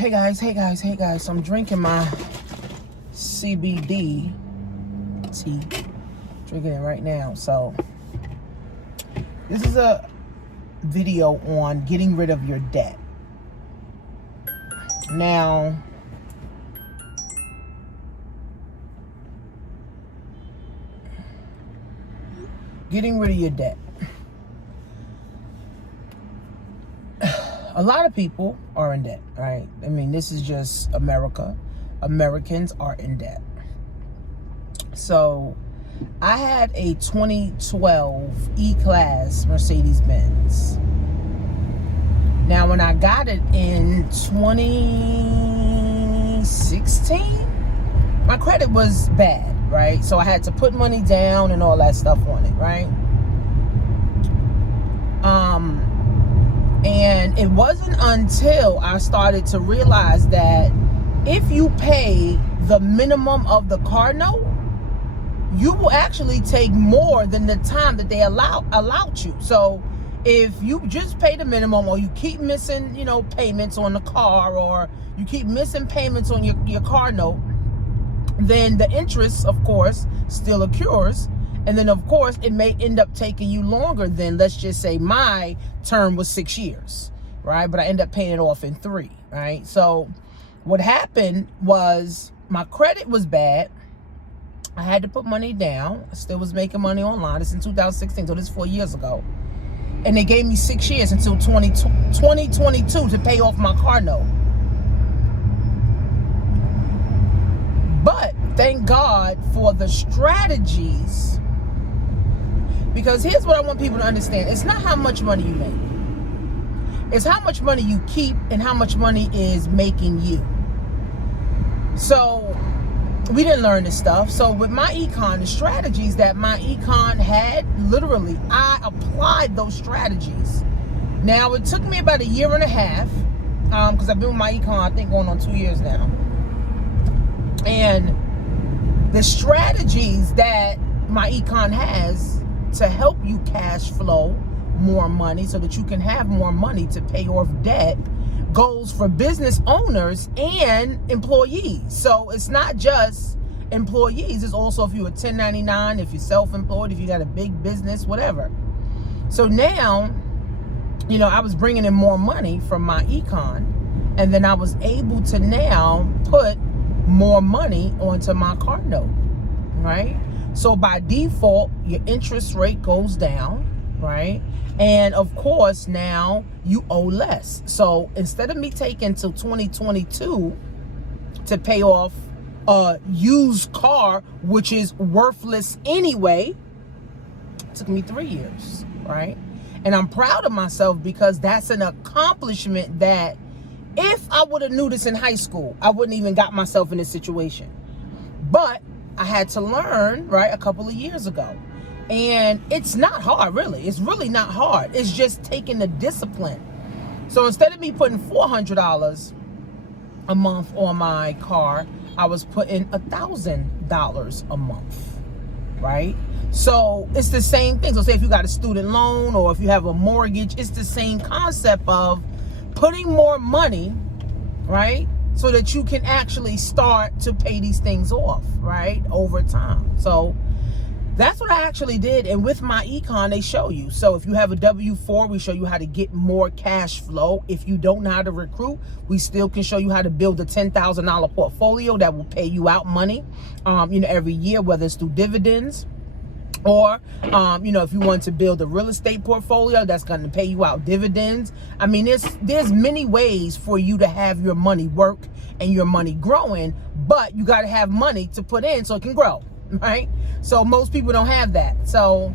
Hey guys, I'm drinking my CBD tea. Drinking it right now. So this is a video on getting rid of your debt. Now, getting rid of your debt. A lot of people are in debt, right? I mean, this is just America. Americans are in debt. So I had a 2012 E-Class Mercedes-Benz. Now, when I got it in 2016, my credit was bad, right? So I had to put money down and all that stuff on it, right? And it wasn't until I started to realize that if you pay the minimum of the car note, you will actually take more than the time that they allowed you. So if you just pay the minimum, or you keep missing, payments on the car, or you keep missing payments on your car note, then the interest, of course, still accrues. And then, of course, it may end up taking you longer than, let's just say, my term was 6 years, right? But I end up paying it off in 3, right? So what happened was my credit was bad. I had to put money down. I still was making money online. It's in 2016, so this is 4 years ago. And they gave me 6 years until 2022 to pay off my car note. But thank God for the strategies. Because here's what I want people to understand. It's not how much money you make. It's how much money you keep and how much money is making you. So we didn't learn this stuff. So with Myecon, the strategies that Myecon had, literally, I applied those strategies. Now, it took me about 1.5 years, because I've been with Myecon, I think, going on 2 years now. And the strategies that Myecon has to help you cash flow more money so that you can have more money to pay off debt goes for business owners and employees. So it's not just employees, it's also if you're a 1099, if you're self-employed, if you got a big business, whatever. So now, I was bringing in more money from Myecon, and then I was able to now put more money onto my car note, right? So by default, your interest rate goes down, right? And of course, now you owe less. So instead of me taking till 2022 to pay off a used car, which is worthless anyway, it took me 3 years, right? And I'm proud of myself because that's an accomplishment that if I would have knew this in high school, I wouldn't even got myself in this situation. But I had to learn, right, a couple of years ago. And it's not hard, really. It's really not hard. It's just taking the discipline. So instead of me putting $400 a month on my car, I was putting $1,000 a month, right? So it's the same thing. So say if you got a student loan or if you have a mortgage, it's the same concept of putting more money, right, so that you can actually start to pay these things off, right, over time. So that's what I actually did. And with Myecon, they show you. So if you have a W-4, we show you how to get more cash flow. If you don't know how to recruit, we still can show you how to build a $10,000 portfolio that will pay you out money, every year, whether it's through dividends, or, if you want to build a real estate portfolio that's going to pay you out dividends. I mean, there's many ways for you to have your money work and your money growing, but you got to have money to put in so it can grow, right? So most people don't have that. So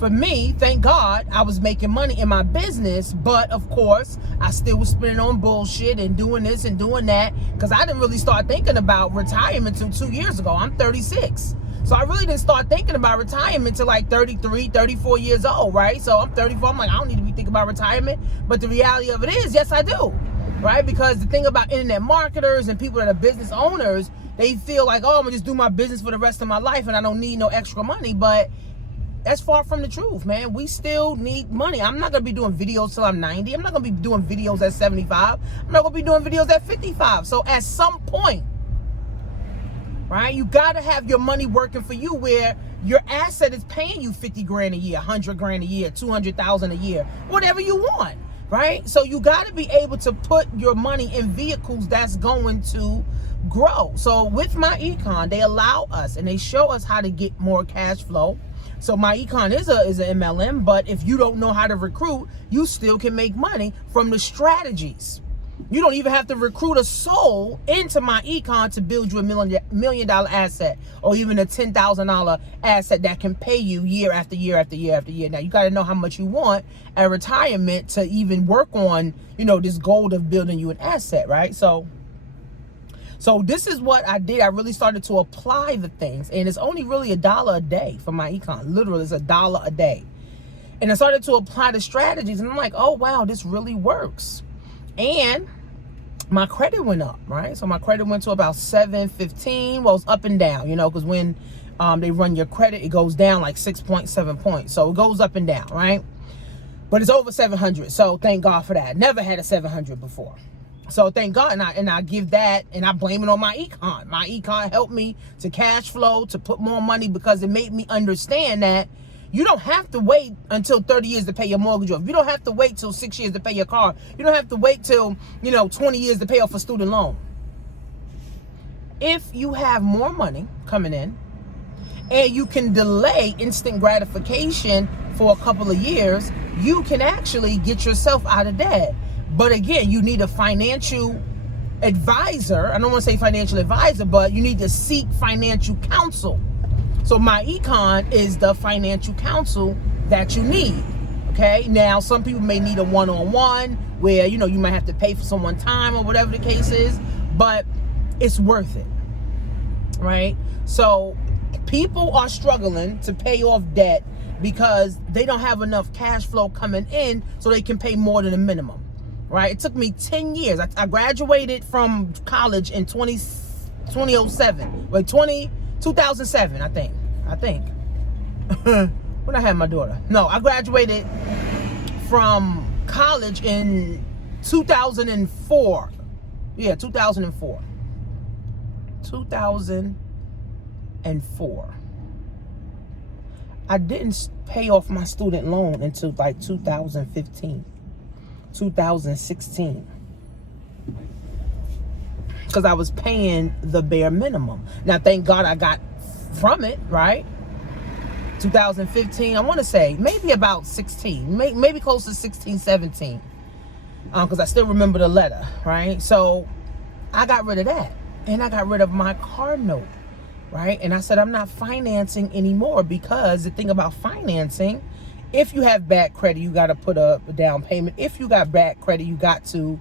for me, thank God, I was making money in my business, but of course, I still was spending on bullshit and doing this and doing that because I didn't really start thinking about retirement until 2 years ago. I'm 36. So I really didn't start thinking about retirement till like 33, 34 years old, right? So I'm 34. I'm like, I don't need to be thinking about retirement. But the reality of it is, yes, I do, right? Because the thing about internet marketers and people that are business owners, they feel like, oh, I'm going to just do my business for the rest of my life and I don't need no extra money. But that's far from the truth, man. We still need money. I'm not going to be doing videos till I'm 90. I'm not going to be doing videos at 75. I'm not going to be doing videos at 55. So at some point, right, you got to have your money working for you where your asset is paying you 50 grand a year, 100 grand a year, 200,000 a year, whatever you want, right? So you got to be able to put your money in vehicles that's going to grow. So with Myecon, they allow us and they show us how to get more cash flow. So Myecon is an MLM, but if you don't know how to recruit, you still can make money from the strategies. You don't even have to recruit a soul into Myecon to build you $1 million asset, or even a $10,000 asset that can pay you year after year after year after year. Now you got to know how much you want at retirement to even work on, this goal of building you an asset, right? So this is what I did. I really started to apply the things, and it's only really $1 a day for Myecon. Literally, it's $1 a day. And I started to apply the strategies, and I'm like, oh wow, this really works. And my credit went up, right? So my credit went to about 715. Well, it's up and down, because when they run your credit, it goes down like 6.7 points. So it goes up and down, right? But it's over 700. So thank God for that. Never had a 700 before. So thank God, and I give that, and I blame it on Myecon. Myecon helped me to cash flow, to put more money, because it made me understand that you don't have to wait until 30 years to pay your mortgage off. You don't have to wait till 6 years to pay your car. You don't have to wait till 20 years to pay off a student loan. If you have more money coming in, and you can delay instant gratification for a couple of years, you can actually get yourself out of debt. But again, you need a financial advisor. I don't want to say financial advisor, but you need to seek financial counsel. So Myecon is the financial counsel that you need. Okay. Now, some people may need a one-on-one where, you might have to pay for someone time or whatever the case is, but it's worth it. Right. So people are struggling to pay off debt because they don't have enough cash flow coming in so they can pay more than a minimum. Right? It took me 10 years. I graduated from college in 2007. Wait, 2007, I think. When I had my daughter. No, I graduated from college in 2004. Yeah, 2004. 2004. I didn't pay off my student loan until like 2015. 2016, because I was paying the bare minimum. Now, thank God I got from it, right? 2015, I want to say maybe about 16, maybe close to 16, 17, because I still remember the letter, right? So I got rid of that, and I got rid of my car note, right? And I said, I'm not financing anymore, because the thing about financing, if you have bad credit, you got to put up a down payment. If you got bad credit, you got to,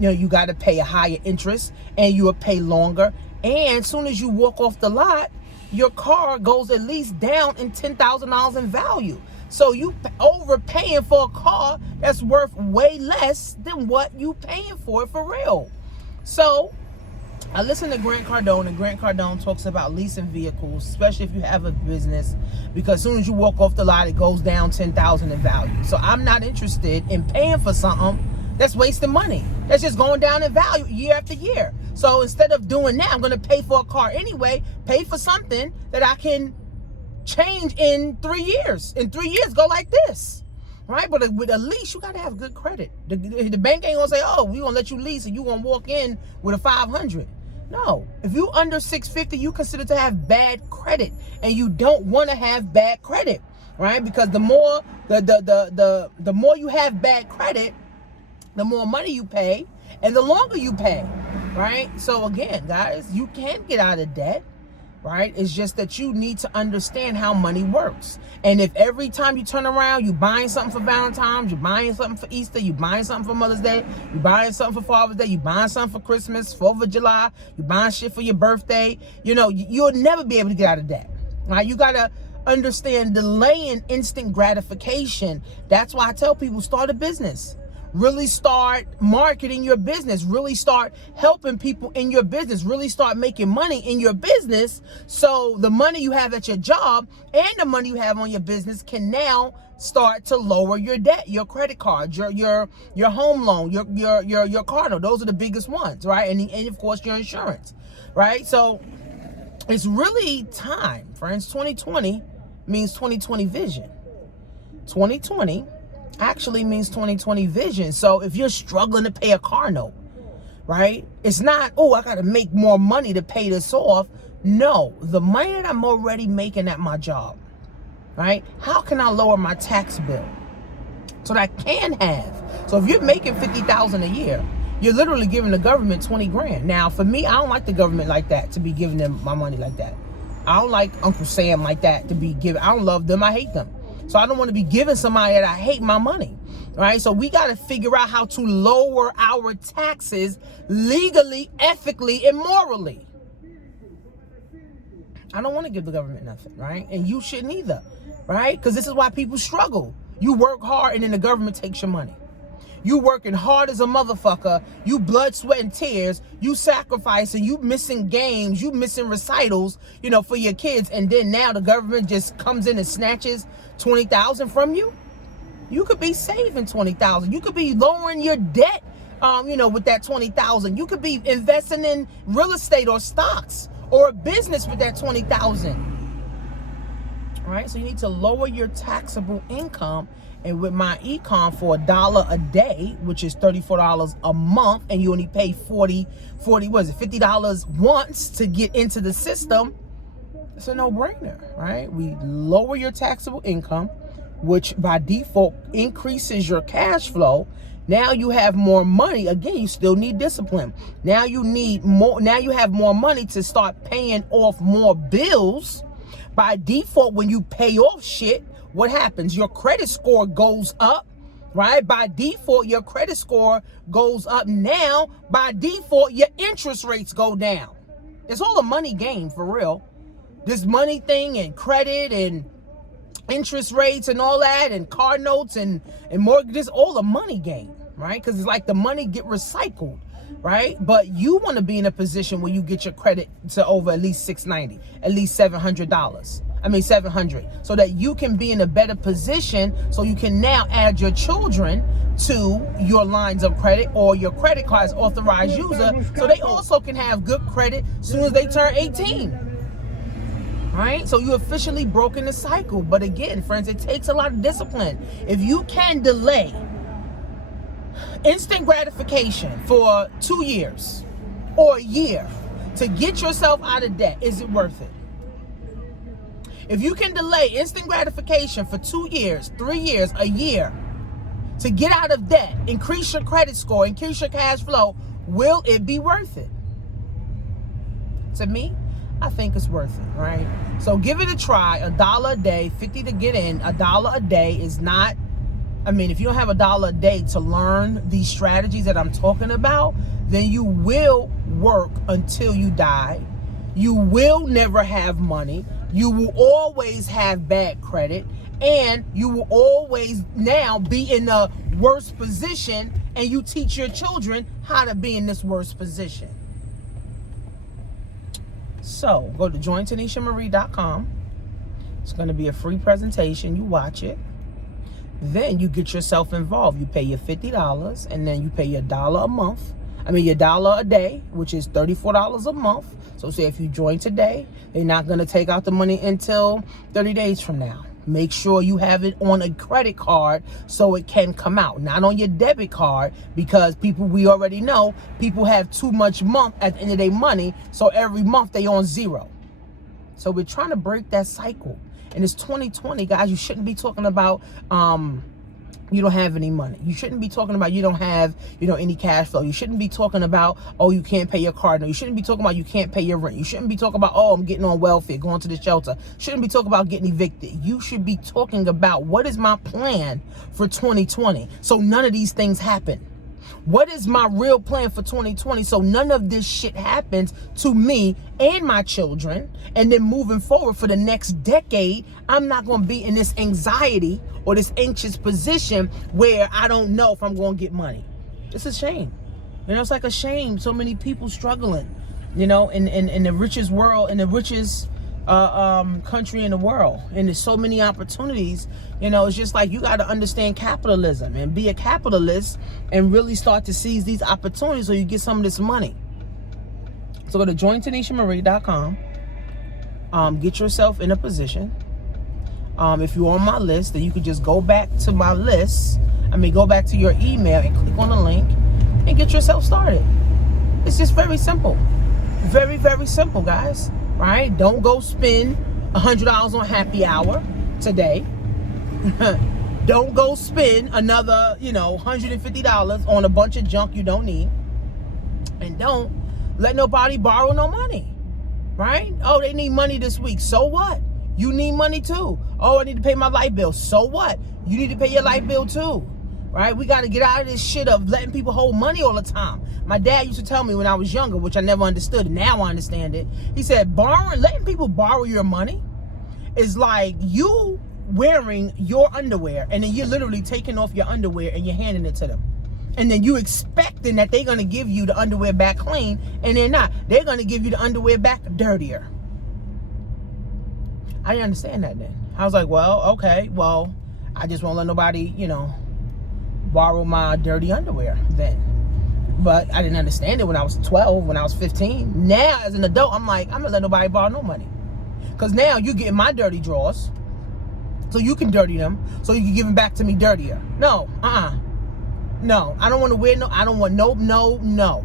you got to pay a higher interest, and you will pay longer. And as soon as you walk off the lot, your car goes at least down in $10,000 in value. So you overpaying for a car that's worth way less than what you paying for it for real. So I listen to Grant Cardone, and Grant Cardone talks about leasing vehicles, especially if you have a business, because as soon as you walk off the lot, it goes down $10,000 in value. So I'm not interested in paying for something that's wasting money. That's just going down in value year after year. So instead of doing that, I'm going to pay for a car anyway, pay for something that I can change in 3 years. In 3 years, go like this. Right? But with a lease, you got to have good credit. The bank ain't going to say, oh, we going to let you lease and you going to walk in with a 500. No, if you under 650, you consider to have bad credit, and you don't want to have bad credit, right? Because the more the more you have bad credit, the more money you pay, and the longer you pay, right? So again, guys, you can get out of debt, right? It's just that you need to understand how money works. And if every time you turn around, you buying something for Valentine's, you buying something for Easter, you buying something for Mother's Day, you buying something for Father's Day, you buying something for Christmas, 4th of July, you buying shit for your birthday, you'll never be able to get out of debt, right? You got to understand delaying instant gratification. That's why I tell people, start a business. really start marketing your business, really start helping people in your business, really start making money in your business. So the money you have at your job and the money you have on your business can now start to lower your debt, your credit card, your home loan, your car note. Those are the biggest ones, right? And of course your insurance, right? So it's really time, friends. 2020 means 2020 vision. 2020 actually means 2020 vision. So if you're struggling to pay a car note, right? It's not, oh, I got to make more money to pay this off. No, the money that I'm already making at my job, right? How can I lower my tax bill so that I can have? So if you're making $50,000 a year, you're literally giving the government 20 grand. Now, for me, I don't like the government like that, to be giving them my money like that. I don't like Uncle Sam like that to be giving. I don't love them. I hate them. So I don't want to be giving somebody that I hate my money, right? So we got to figure out how to lower our taxes legally, ethically, and morally. I don't want to give the government nothing, right? And you shouldn't either, right? Because this is why people struggle. You work hard and then the government takes your money. You working hard as a motherfucker. You blood, sweat, and tears. You sacrificing. You missing games. You missing recitals, for your kids. And then now the government just comes in and snatches $20,000 from you. You could be saving $20,000. You could be lowering your debt, with that $20,000. You could be investing in real estate or stocks or a business with that $20,000. All right. So you need to lower your taxable income. And with Myecon for $1 a day, which is $34 a month, and you only pay $50 once to get into the system, it's a no-brainer, right? We lower your taxable income, which by default increases your cash flow. Now you have more money. Again, you still need discipline. Now you need more. Now you have more money to start paying off more bills. By default, when you pay off shit, what happens? Your credit score goes up, right? By default, your credit score goes up. Now, by default, your interest rates go down. It's all a money game, for real. This money thing and credit and interest rates and all that and car notes and mortgages, all a money game, right? Because it's like the money get recycled, right? But you want to be in a position where you get your credit to over at least $690, at least $700, so that you can be in a better position, so you can now add your children to your lines of credit or your credit card's authorized user, so they also can have good credit as soon as they turn 18. Right? So you officially broken the cycle. But again, friends, it takes a lot of discipline. If you can delay instant gratification for 2 years or a year to get yourself out of debt, is it worth it? If you can delay instant gratification for 2 years, 3 years, a year to get out of debt, increase your credit score, increase your cash flow, will it be worth it? To me, I think it's worth it, right? So give it a try. $1 a day, 50 to get in. $1 a day is not, if you don't have $1 a day to learn these strategies that I'm talking about, then you will work until you die. You will never have money. You will always have bad credit, and you will always now be in a worse position, and you teach your children how to be in this worse position. So go to joinTanishaMarie.com. It's going to be a free presentation. You watch it. Then you get yourself involved. You pay your $50, and then you pay your $1 a month. Your $1 a day, which is $34 a month. So say if you join today, they're not going to take out the money until 30 days from now. Make sure you have it on a credit card so it can come out, not on your debit card, because we already know people have too much month at the end of their money. So every month they on zero. So we're trying to break that cycle. And it's 2020, guys. You shouldn't be talking about you don't have any money. You shouldn't be talking about you don't have, any cash flow. You shouldn't be talking about, oh, you can't pay your car. No, you shouldn't be talking about you can't pay your rent. You shouldn't be talking about, oh, I'm getting on welfare, going to the shelter. Shouldn't be talking about getting evicted. You should be talking about, what is my plan for 2020 so none of these things happen? What is my real plan for 2020 so none of this shit happens to me and my children? And then moving forward for the next decade, I'm not going to be in this anxiety or this anxious position where I don't know if I'm going to get money. It's a shame. You know, it's like a shame. So many people struggling, you know, in the richest world, in the richest country in the world. And there's so many opportunities. You know, it's just like you got to understand capitalism and be a capitalist and really start to seize these opportunities so you get some of this money. So go to jointanisha.com. Get yourself in a position. If you're on my list, then you could just go back to my list. Go back to your email and click on the link and get yourself started. It's just very simple. Very, very simple, guys. Right? Don't go spend $100 on happy hour today. Don't go spend another, $150 on a bunch of junk you don't need. And don't let nobody borrow no money. Right? Oh, they need money this week. So what? You need money too. Oh, I need to pay my light bill. So what? You need to pay your light bill too. Right? We got to get out of this shit of letting people hold money all the time. My dad used to tell me when I was younger, which I never understood, and now I understand it. He said, letting people borrow your money is like you wearing your underwear, and then you're literally taking off your underwear and you're handing it to them. And then you expecting that they're going to give you the underwear back clean, and they're not. They're going to give you the underwear back dirtier. I didn't understand that then. I was like, well, okay, well, I just won't let nobody, borrow my dirty underwear then. But I didn't understand it when I was 12, when I was 15. Now, as an adult, I'm like, I'm going to let nobody borrow no money. Because now you get my dirty drawers, so you can dirty them, so you can give them back to me dirtier. No, No, I don't want to wear I don't want no.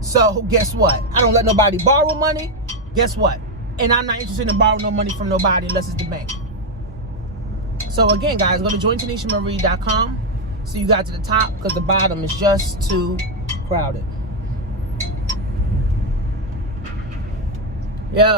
So guess what? I don't let nobody borrow money. Guess what? And I'm not interested in borrowing no money from nobody unless it's the bank. So again, guys, go to jointanisha.com. So you got to the top, because the bottom is just too crowded. Yeah.